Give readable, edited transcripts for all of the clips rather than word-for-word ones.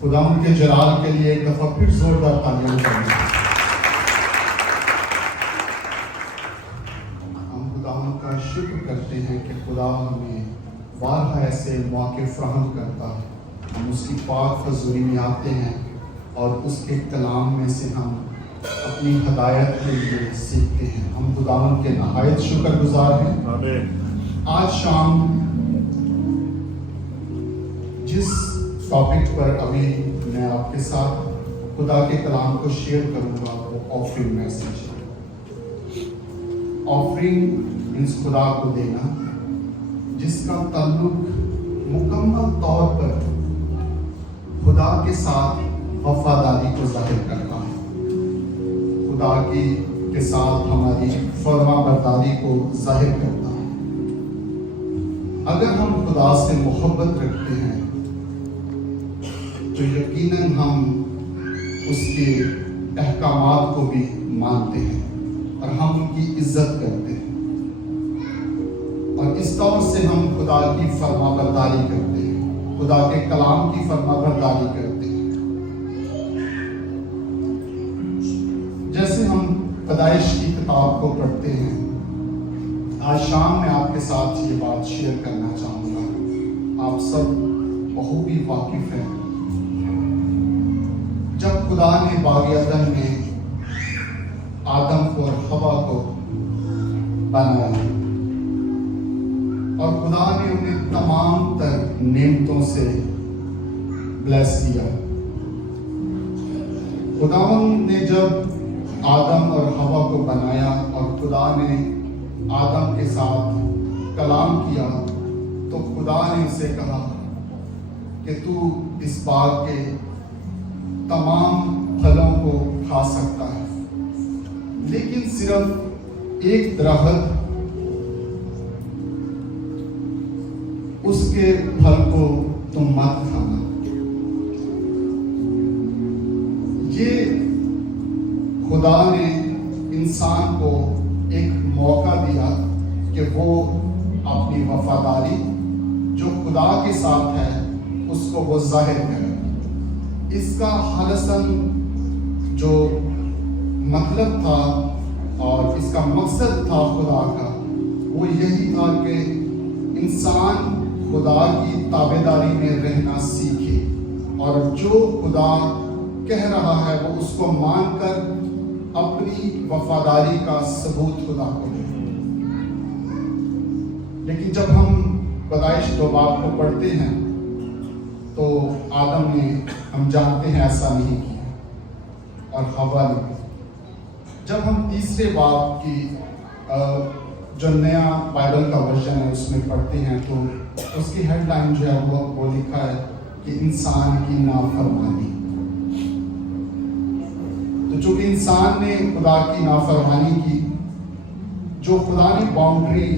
खुदा उनके जलाल के लिए एक दफा फिर जोरदार तालियां करें। हम खुदा का शुक्र करते हैं कि खुदा हमें बारहा ऐसे मौके फराहम करता है। हम उसकी पाक हज़ूरी में आते हैं और उसके कलाम में से हम अपनी हदायत के लिए सीखते हैं। हम खुदा के नहायत शुक्रगुजार हैं। आमीन। आज शाम जिस टॉपिक पर अभी मैं आपके साथ खुदा के कलाम को शेयर करूंगा वो ऑफरिंग मैसेज है। ऑफरिंग मीन्स खुदा को देना, जिसका ताल्लुक मुकम्मल तौर पर खुदा के साथ वफादारी को जाहिर करता है, खुदा के साथ हमारी फरमाबरदारी को जाहिर करता है। अगर हम खुदा से मोहब्बत रखते हैं तो यकीनन हम उसके अहकामात को भी मानते हैं और हम उनकी इज्जत करते हैं, और इस तौर से हम खुदा की फरमाबरदारी करते हैं, खुदा के कलाम की फरमाबरदारी करते हैं। जैसे हम पैदाइश की किताब को पढ़ते हैं, आज शाम मैं आपके साथ ये बात शेयर करना चाहूँगा। आप सब बखूबी वाकिफ हैं, जब खुदा ने बाग़ अदन में आदम को और हवा को बनाया और खुदा ने उन्हें तमाम तर नेमतों से ब्लेस किया। खुदावंद ने जब आदम और हवा को बनाया और खुदा ने आदम के साथ कलाम किया, तो खुदा ने उसे कहा कि तू इस बाग के तमाम फलों को खा सकता है, लेकिन सिर्फ एक दरख्त उसके फल को तुम मत खाना। ये खुदा ने इंसान को एक मौका दिया कि वो अपनी वफादारी जो खुदा के साथ है उसको वो जाहिर करे। इसका खालिसन जो मतलब था और इसका मकसद था खुदा का, वो यही था कि इंसान खुदा की ताबेदारी में रहना सीखे और जो खुदा कह रहा है वो उसको मानकर अपनी वफादारी का सबूत खुदा को दे। लेकिन जब हम पैदाइश 2 बाब को पढ़ते हैं तो आदम ने, हम जानते हैं, ऐसा नहीं किया और हवा ने। जब हम तीसरे बाब की जो नया बाइबल का वर्जन है उसमें पढ़ते हैं तो उसकी हेडलाइन जो है वो लिखा है कि इंसान की नाफरमानी। तो चूंकि इंसान ने खुदा की नाफरमानी की, जो खुदा ने बाउंड्री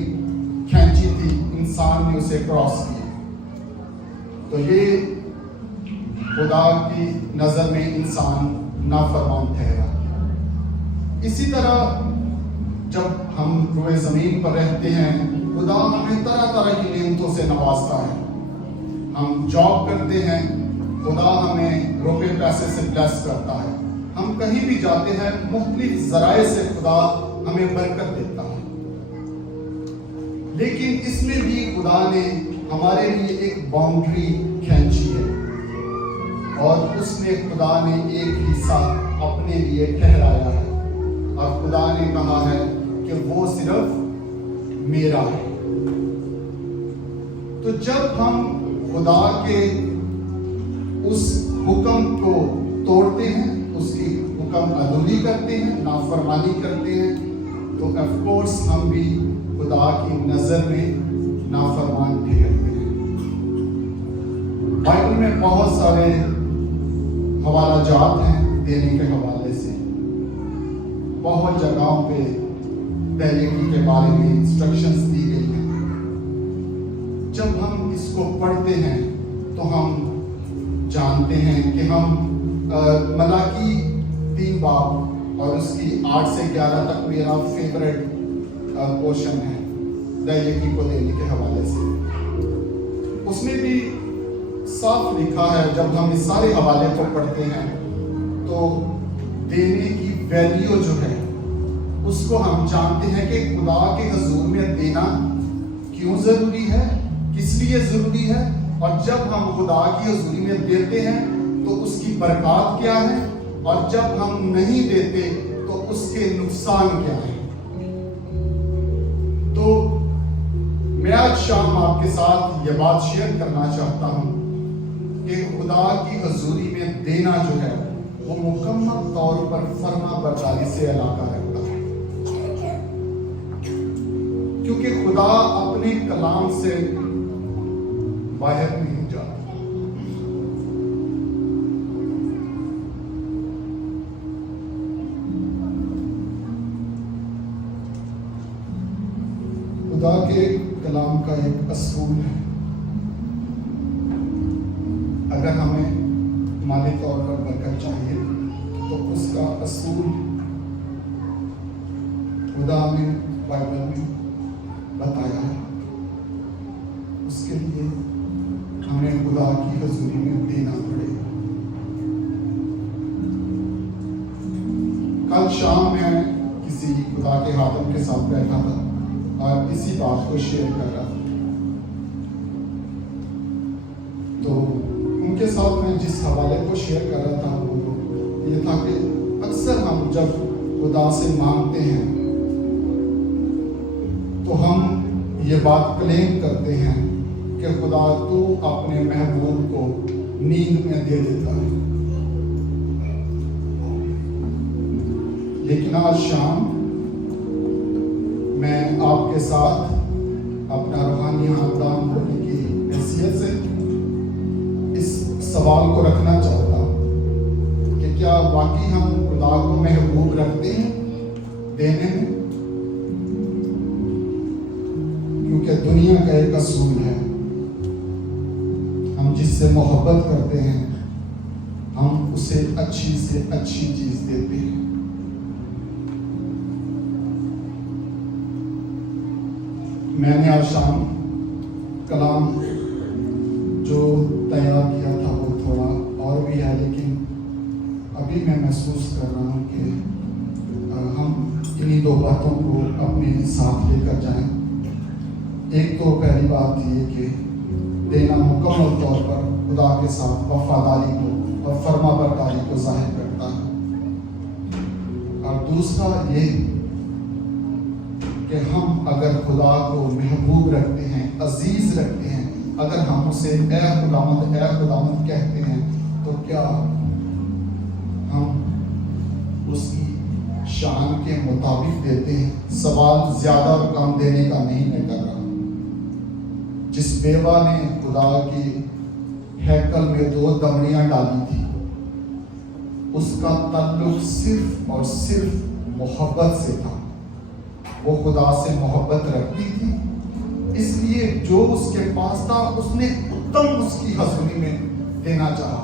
खींची थी, इंसान ने उसे क्रॉस किया, तो ये खुदा की नजर में इंसान नाफरमान ठहरा। इसी तरह जब हम रोए जमीन पर रहते हैं, खुदा हमें तरह तरह की नेमतों से नवाजता है। हम जॉब करते हैं, खुदा हमें रुपए पैसे से ब्लेस करता है। हम कहीं भी जाते हैं, मुख्तलिफ जराए से खुदा हमें बरकत देता है। लेकिन इसमें भी खुदा ने हमारे लिए एक बाउंड्री खींची है और उसमें खुदा ने एक हिस्सा अपने लिए ठहराया है और खुदा ने कहा है कि वो सिर्फ मेरा है। तो जब हम खुदा के उस हुक्म को तोड़ते हैं, उसकी हुक्म अदुली करते हैं, नाफरमानी करते हैं, तो ऑफ कोर्स हम भी खुदा की नजर में नाफरमान ठहरते हैं। बाइबल में बहुत सारे हवाला जात हैं देने के हवाले से। बहुत जगहों पे तहरीकी के बारे में इंस्ट्रक्शंस दी गई हैं। जब हम इसको पढ़ते हैं तो हम जानते हैं कि हम मलाकी 3 बाब और उसकी 8 से 11 तक मेरा फेवरेट पोर्शन है तहरीकी को देने के हवाले से। उसमें भी साफ लिखा है, जब हम इस सारे हवाले को पढ़ते हैं तो देने की वैल्यू जो है उसको हम जानते हैं कि खुदा के हुजूर में देना क्यों जरूरी है, किस लिए जरूरी है, और जब हम खुदा की हुजूरी में देते हैं तो उसकी बरकत क्या है, और जब हम नहीं देते तो उसके नुकसान क्या है। तो मैं आज शाम आपके साथ ये बात शेयर करना चाहता हूं कि खुदा की हुजूरी में देना जो है वो मुकम्मल तौर पर फर्मा बरदारी से इलाका रखता है, क्योंकि खुदा अपने कलाम से बाहर नहीं जाता। खुदा के कलाम का एक असूल है, अगर हमें माली तौर पर बरकत चाहिए तो उसका असूल खुदा ने बाइबल में बताया है। उसके लिए हमें खुदा की हुजूरी में देना पड़ेगा। कल शाम मैं किसी खुदा के हाकिम के साथ बैठा था और इसी बात को शेयर कर रहा था। तो उनके साथ मैं जिस हवाले को शेयर कर रहा था वो ये था कि अक्सर हम जब खुदा से मांगते हैं तो हम ये बात क्लेम करते हैं कि खुदा तू अपने महबूब को नींद में दे देता है। लेकिन आज शाम मैं आपके साथ अपना रूहानी खानदान होने की हैसियत से इस सवाल को रखना चाहता हूं कि क्या वाकई हम खुदा को महबूब रखते हैं देने में, क्योंकि दुनिया का एक असूल है, हम जिससे मोहब्बत करते हैं हम उसे अच्छी से अच्छी चीज देते हैं। मैंने आज शाम कलाम जो तैयार किया था वो थोड़ा और भी है, लेकिन अभी मैं महसूस कर रहा हूँ कि हम इन्हीं दो बातों को अपने साथ लेकर जाएं। एक तो पहली बात ये कि देना मुकम्मल तौर पर खुदा के साथ वफादारी को और फर्माबरदारी को जाहिर करता है, और दूसरा ये कि हम अगर खुदा को महबूब रखते हैं, अजीज रखते हैं, अगर हम उसे ए खुदामद कहते हैं तो क्या हम उसकी शान के मुताबिक देते हैं। सवाल ज्यादा और कम देने का नहीं मैं कर रहा। जिस बेवा ने खुदा की हैकल में 2 दमड़ियां डाली थी, उसका ताल्लुक सिर्फ और सिर्फ मोहब्बत से था। वो खुदा से मोहब्बत रखती थी, इसलिए जो उसके पास था उसने उत्तम उसकी हुजूरी में देना चाहा।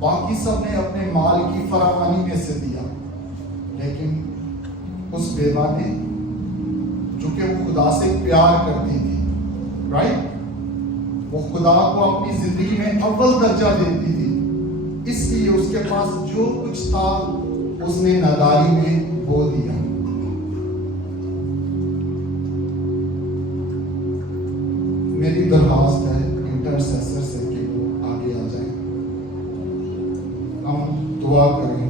बाकी सब ने अपने माल की फरावानी में से दिया, लेकिन उस बेवा ने, जो कि वो खुदा से प्यार करती थी, राइट, वो खुदा को अपनी जिंदगी में अव्वल दर्जा देती थी, इसलिए उसके पास जो कुछ था उसने नादारी में बो दिया। मेरी दरख्वास्त है इंटरसेसर से कि वो आगे आ जाए, हम दुआ करें।